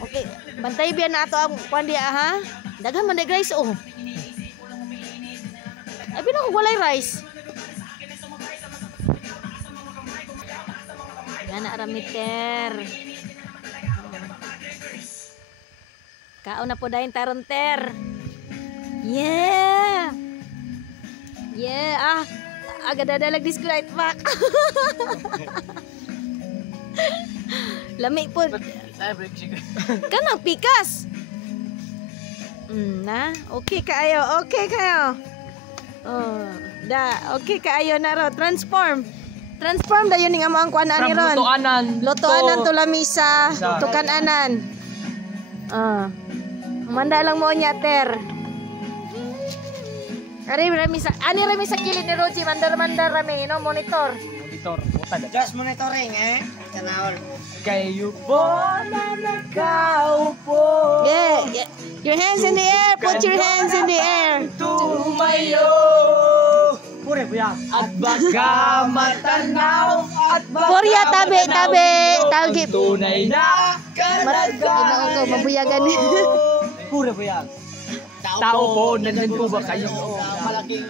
Okay, bantay biyan na ato ang kuan diya ha. Daghan man rice oh. Abi na ko walay rice. Yan na ramiter. Kaon na po dahin taron ter. Yeah. Yeah, agad dalag this great pack. Lami po. Kanang pikas. Na, okay kayo. Oh, okay kayo na ro. Transform dayon ning amo ang kuan ani ron. Lutoanan to lamisa, tukananan. Manda lang mo nya ter. Ani rami sa kilid ni Roji, mandar rami, no, monitor. Just monitoring Tanaol. Kayo po na nakaupo. Yeah. Your hands in the air, put your hands in the air. Tumayo. Pure buya. At baka matanaw at baka Purya tabi. tunay na kalagayan. Mabuyagan. Pure buya. Tao po, nandun po ba kayo? Malaking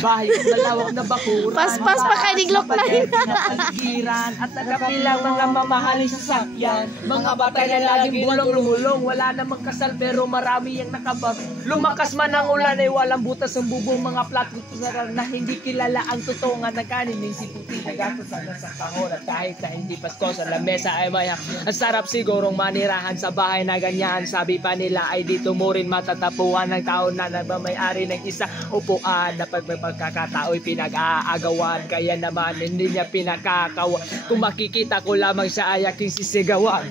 Bahay malawak na bakuran. Paspas pa kay diglok na. Paligiran at nagapilang mga mamahaling sasakyan. Mga batay na laging bulong-lumulong. Wala namang kasal pero marami ang nakabag. Lumakas man ang ulan ay walang butas ang bubong. Mga platform na hindi kilala ang totoo nga nagkanin. May siputi nagatos sa kahon. At kahit na hindi Pasko sa lamesa ay maya. Ang sarap sigurong manirahan sa bahay na ganyan. Sabi pa nila ay dito mo rin matatapuan ng tao na nagmamayari ng isa upuan na pagkakatao'y pinag-aagawan. Kaya naman hindi niya pinakakawa. Kung makikita ko lamang siya ay aking sisigawan.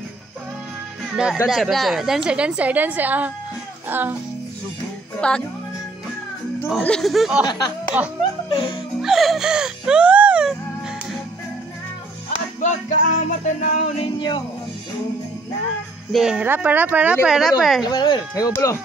Dancer. Pak. At baka matanaw ninyo. Rapper. Kayo pala.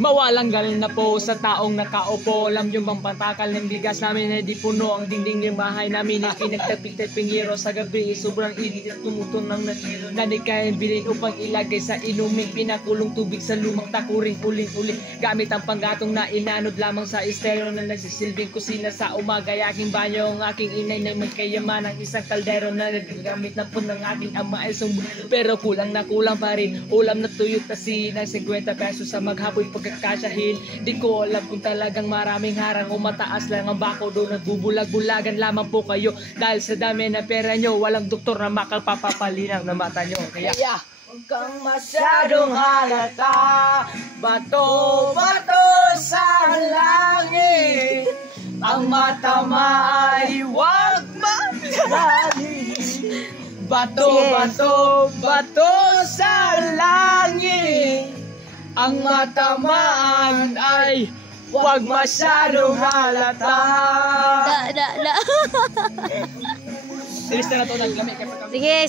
Mawalang galing na po sa taong nakaupo. Alam yung bang pantakal ng bigas namin ay di puno ang dingding ng bahay namin ay pinagtapik-taping hero sa gabi. Sobrang init at tumutun ng nanikain bilin upang ilagay sa inuming pinakulong tubig sa lumang takuring uling-uling. Gamit ang panggatong na inanod lamang sa estero na nagsisilbing kusina sa umaga. Aking banyo ang aking inay na may kayaman ang isang kaldero na nagagamit na po ng aking ama ay pero kulang na kulang pa rin. Ulam na tuyot kasi ng 50 pesos sa maghapoy pagkakasyahin. Di ko alam kung talagang maraming harang o mataas lang ang bako doon. Nagbubulag-bulagan lamang po kayo dahil sa dami na pera nyo walang doktor na makapapapalinaw na mata nyo. Kaya huwag kang masyadong halata. Bato sa langit. Ang mata ay huwag masyadong. Bato sa langit. Ang matamaan ay huwag masyadong halata. Sige.